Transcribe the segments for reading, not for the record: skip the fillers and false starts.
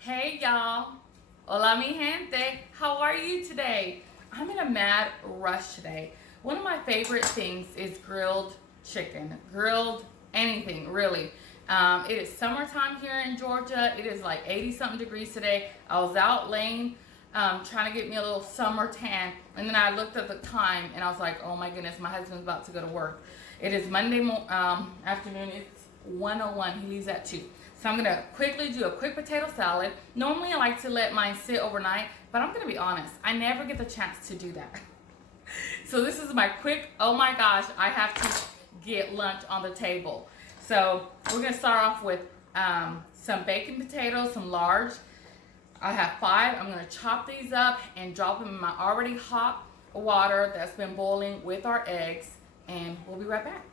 Hey y'all, hola mi gente, how are you today? I'm in a mad rush today. One of my favorite things is grilled chicken, grilled anything really. It is summertime here in Georgia. It is like 80 something degrees today. I was out laying trying to get me a little summer tan, and then I looked at the time and I was like, oh my goodness, my husband's about to go to work. It is Monday afternoon. It's 1:01. He leaves at 2. So I'm gonna quickly do a quick potato salad. Normally I like to let mine sit overnight, but I'm gonna be honest, I never get the chance to do that. So this is my quick, oh my gosh, I have to get lunch on the table. So we're gonna start off with some bacon potatoes, some large. I have 5. I'm gonna chop these up and drop them in my already hot water that's been boiling with our eggs, and we'll be right back.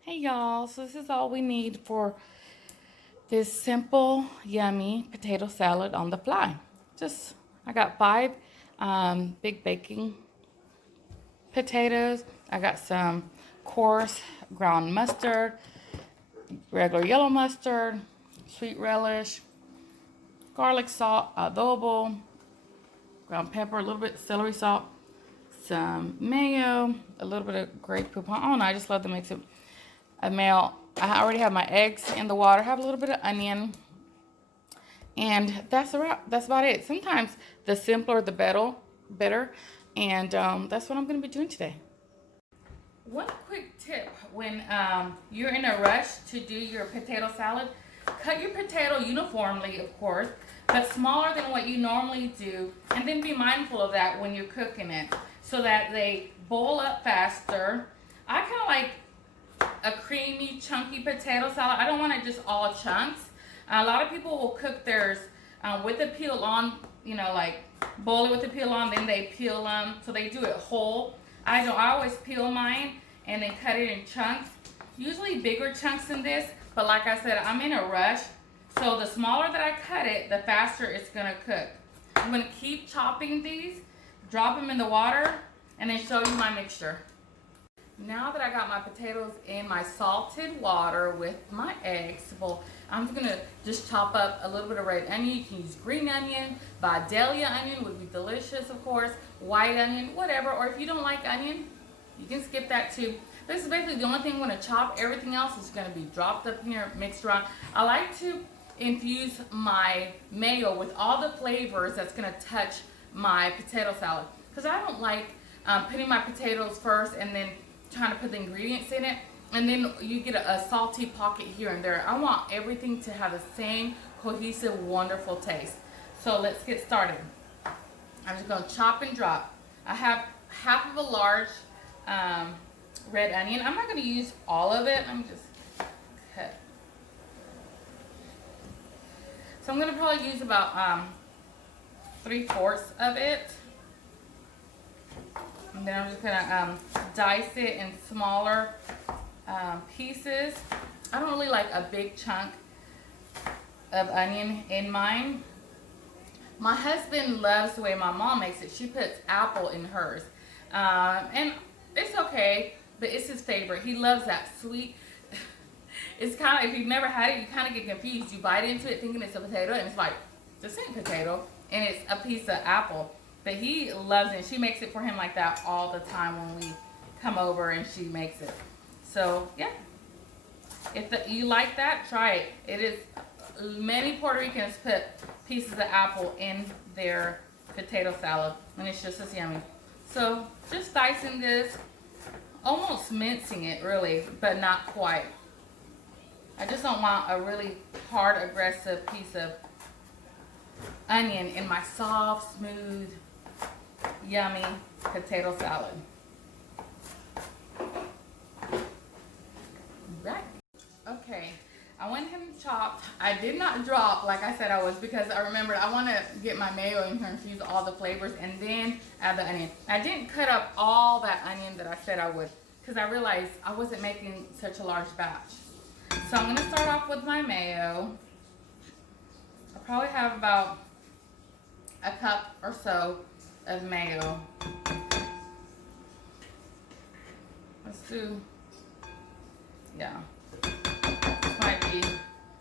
Hey y'all, so this is all we need for this simple, yummy potato salad on the fly. I got 5 big baking potatoes. I got some coarse ground mustard, regular yellow mustard, sweet relish, garlic salt, adobo, ground pepper, a little bit of celery salt, some mayo, a little bit of Grey Poupon. Oh no, I just love to mix it. A mayo. I already have my eggs in the water. Have a little bit of onion, and that's a wrap. That's about it. Sometimes the simpler the better, and that's what I'm going to be doing today. One quick tip when you're in a rush to do your potato salad, cut your potato uniformly, of course, but smaller than what you normally do, and then be mindful of that when you're cooking it so that they boil up faster. I kind of like a creamy, chunky potato salad. I don't want it just all chunks. A lot of people will cook theirs with the peel on, like boil it with the peel on, then they peel them. So they do it whole. I don't. I always peel mine and then cut it in chunks. Usually bigger chunks than this, but like I said, I'm in a rush. So the smaller that I cut it, the faster it's gonna cook. I'm gonna keep chopping these, drop them in the water, and then show you my mixture. Now that I got my potatoes in my salted water with my eggs, well, I'm gonna just chop up a little bit of red onion. You can use green onion, Vidalia onion would be delicious, of course, white onion, whatever. Or if you don't like onion, you can skip that too. This is basically the only thing I'm gonna chop. Everything else is gonna be dropped up in here, mixed around. I like to infuse my mayo with all the flavors that's gonna touch my potato salad, because I don't like putting my potatoes first and then trying to put the ingredients in it, and then you get a salty pocket here and there. I want everything to have the same cohesive, wonderful taste. So let's get started. I'm just gonna chop and drop. I have half of a large red onion. I'm not gonna use all of it. Let me just cut. So I'm gonna probably use about 3/4 of it. And then I'm just gonna dice it in smaller pieces. I don't really like a big chunk of onion in mine. My husband loves the way my mom makes it. She puts apple in hers. And it's okay, but it's his favorite. He loves that sweet. It's kind of, if you've never had it, you kind of get confused. You bite into it thinking it's a potato, and it's like, it's a same potato, and it's a piece of apple. But he loves it. She makes it for him like that all the time when we come over and she makes it. So, yeah. If you like that, try it. It is, many Puerto Ricans put pieces of apple in their potato salad, and it's just as yummy. So, just dicing this, almost mincing it really, but not quite. I just don't want a really hard, aggressive piece of onion in my soft, smooth, yummy potato salad. Right. Okay, I went ahead and chopped. I did not drop like I said I was, because I remembered I want to get my mayo in here and infuse all the flavors and then add the onion. I didn't cut up all that onion that I said I would, because I realized I wasn't making such a large batch. So I'm going to start off with my mayo. I probably have about a cup or so of mayo. Let's do, yeah, this might be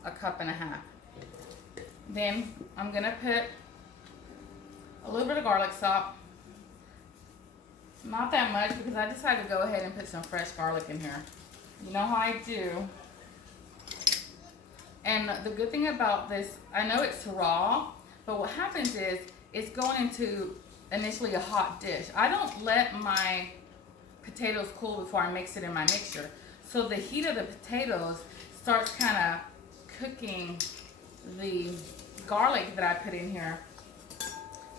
a cup and a half. Then I'm gonna put a little bit of garlic salt. Not that much because I decided to go ahead and put some fresh garlic in here. You know how I do. And the good thing about this, I know it's raw, but what happens is it's going into initially a hot dish. I don't let my potatoes cool before I mix it in my mixture. So the heat of the potatoes starts kind of cooking the garlic that I put in here.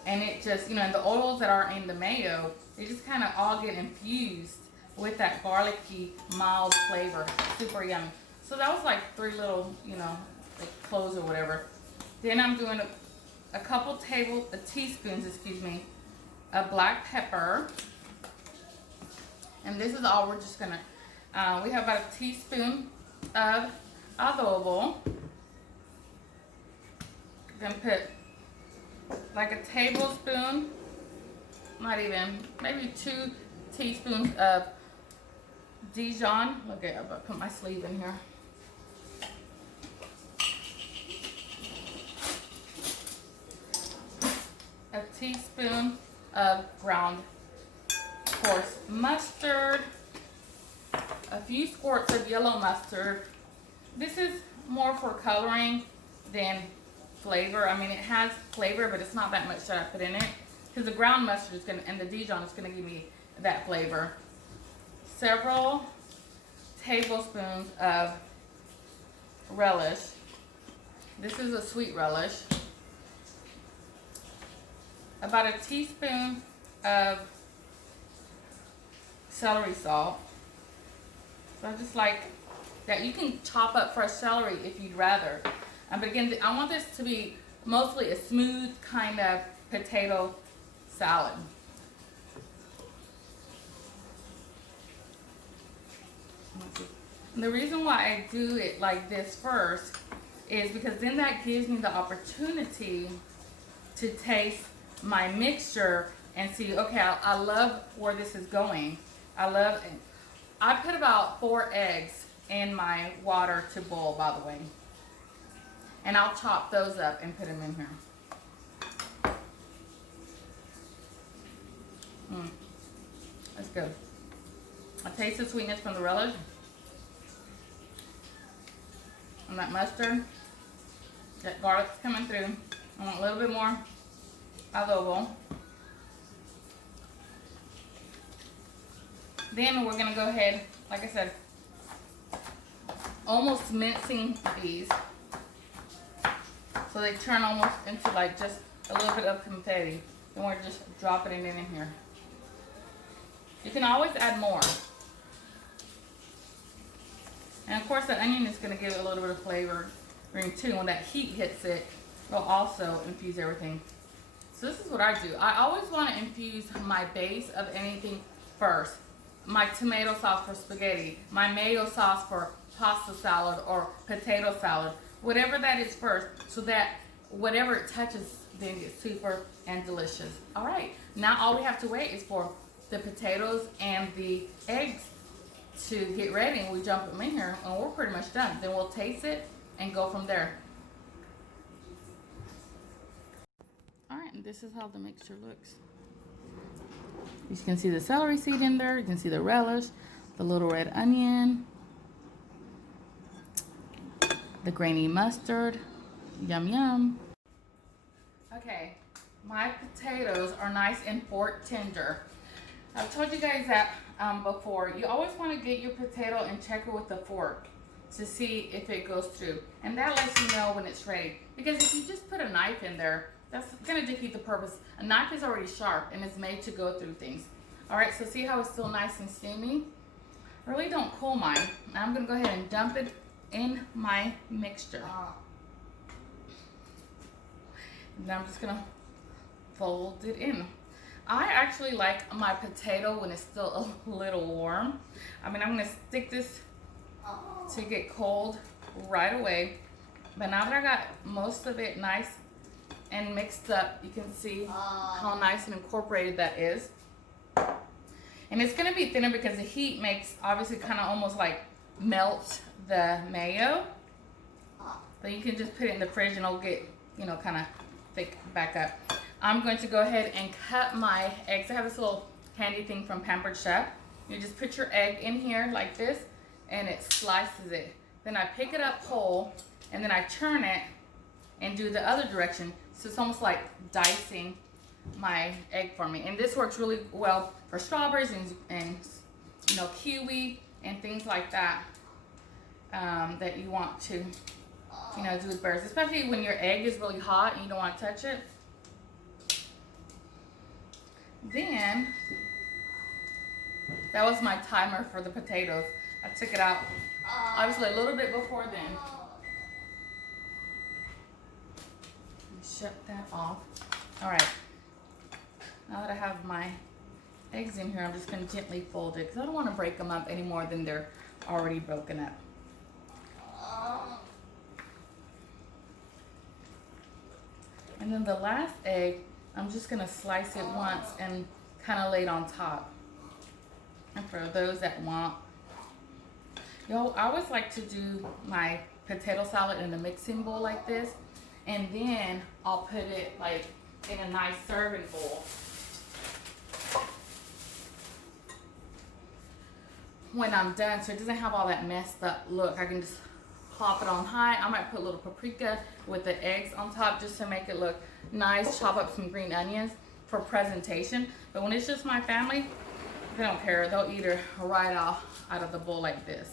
And it just, you know, and the oils that are in the mayo, they just kind of all get infused with that garlicky, mild flavor. Super yummy. So that was like 3 little, you know, like cloves or whatever. Then I'm doing a couple teaspoons, excuse me, of black pepper. And this is all we're just gonna, we have about a teaspoon of adobo. Gonna put like a tablespoon, not even, maybe 2 teaspoons of Dijon. Look at, I'm gonna put my sleeve in here. A teaspoon of ground coarse mustard, a few squirts of yellow mustard. This is more for coloring than flavor. I mean, it has flavor, but it's not that much that I put in it because the ground mustard is gonna, and the Dijon is gonna give me that flavor. Several tablespoons of relish. This is a sweet relish. About a teaspoon of celery salt. So I just like that. You can chop up fresh celery if you'd rather. But again, I want this to be mostly a smooth kind of potato salad. And the reason why I do it like this first is because then that gives me the opportunity to taste my mixture and see, okay, I love where this is going. I put about 4 eggs in my water to boil, by the way. And I'll chop those up and put them in here. That's good. I taste the sweetness from the relish. And that mustard. That garlic's coming through. I want a little bit more adobo. Then we're gonna go ahead, like I said, almost mincing these. So they turn almost into like just a little bit of confetti. Then we're just dropping it in here. You can always add more. And of course the onion is gonna give it a little bit of flavor too. When that heat hits it, it'll also infuse everything. So this is what I do. I always wanna infuse my base of anything first. My tomato sauce for spaghetti, my mayo sauce for pasta salad or potato salad, whatever that is first, so that whatever it touches then gets super and delicious. All right, now all we have to wait is for the potatoes and the eggs to get ready, and we jump them in here and we're pretty much done. Then we'll taste it and go from there. All right, and this is how the mixture looks. You can see the celery seed in there. You can see the relish, the little red onion, the grainy mustard. Yum, yum. Okay, my potatoes are nice and fork tender. I've told you guys that before. You always want to get your potato and check it with a fork to see if it goes through. And that lets you know when it's ready. Because if you just put a knife in there, that's going to defeat the purpose. A knife is already sharp and it's made to go through things. All right, so see how it's still nice and steamy? Really don't cool mine. Now I'm going to go ahead and dump it in my mixture. And then I'm just going to fold it in. I actually like my potato when it's still a little warm. I mean, I'm going to stick this to get cold right away. But now that I got most of it nice and mixed up, you can see how nice and incorporated that is. And it's going to be thinner because the heat makes, obviously, kind of almost like melts the mayo. Then you can just put it in the fridge and it'll get you know, kind of thick back up. I'm going to go ahead and cut my eggs. I have this little handy thing from Pampered Chef. You just put your egg in here like this, and it slices it. Then I pick it up whole, and then I turn it and do the other direction. So it's almost like dicing my egg for me. And this works really well for strawberries and you know, kiwi and things like that, that you want to, you know, do with burgers, especially when your egg is really hot and you don't want to touch it. Then, that was my timer for the potatoes. I took it out, obviously, a little bit before then. Shut that off. All right. Now that I have my eggs in here, I'm just going to gently fold it because I don't want to break them up any more than they're already broken up. And then the last egg, I'm just going to slice it once and kind of lay it on top. And for those that want, I always like to do my potato salad in a mixing bowl like this, and then I'll put it like in a nice serving bowl. When I'm done, so it doesn't have all that messed up look, I can just pop it on high. I might put a little paprika with the eggs on top just to make it look nice. Chop up some green onions for presentation. But when it's just my family, they don't care. They'll eat it right off out of the bowl like this.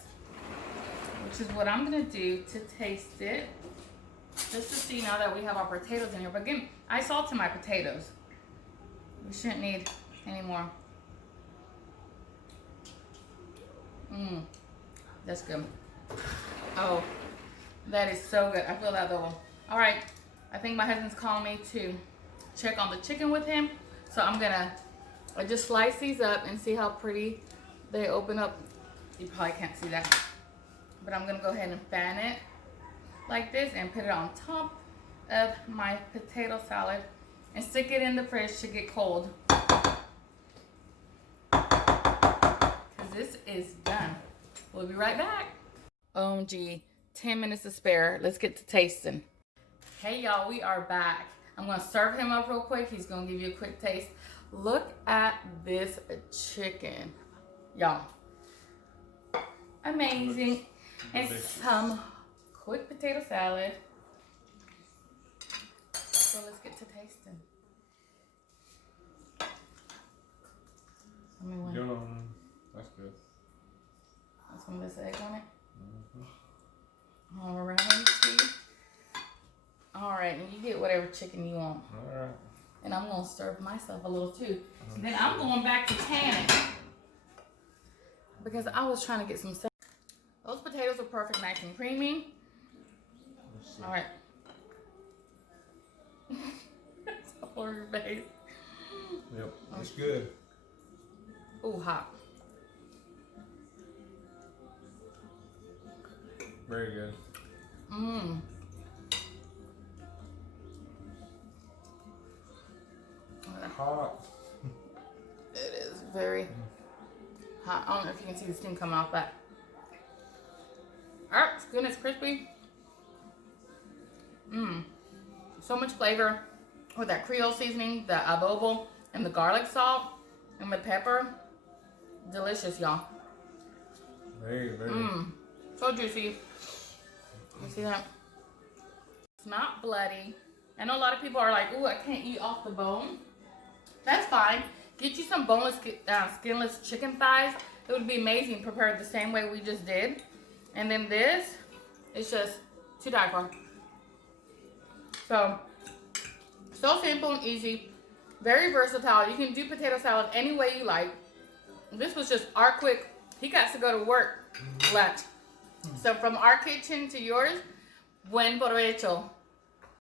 Which is what I'm gonna do to taste it. Just to see now that we have our potatoes in here. But again, I salted my potatoes. We shouldn't need any more. That's good. Oh, that is so good. I feel that though. All right, I think my husband's calling me to check on the chicken with him. So I'm gonna just slice these up and see how pretty they open up. You probably can't see that. But I'm gonna go ahead and fan it like this and put it on top of my potato salad and stick it in the fridge to get cold. Because this is done. We'll be right back. OMG, 10 minutes to spare. Let's get to tasting. Hey y'all, we are back. I'm gonna serve him up real quick. He's gonna give you a quick taste. Look at this chicken, y'all. Amazing. And some quick potato salad. So let's get to tasting. That's good. That's some of this egg on it. All right. All right, and you get whatever chicken you want. All right. And I'm gonna serve myself a little too. Then I'm going back to can it because I was trying to get some. Those potatoes are perfect, nice and creamy. All right. It's all over your face. Yep, that's good. Ooh, hot. Very good. Hot. It is very hot. I don't know if you can see the steam coming off that. Alright, it's good, it's crispy. So much flavor with that Creole seasoning, the adobo, and the garlic salt, and the pepper. Delicious, y'all. Very, very. So juicy. You see that? It's not bloody. I know a lot of people are like, ooh, I can't eat off the bone. That's fine. Get you some boneless, skinless chicken thighs. It would be amazing prepared the same way we just did. And then this is just to die for. So simple and easy. Very versatile. You can do potato salad any way you like. This was just our quick, he got to go to work lunch. So from our kitchen to yours, buen provecho.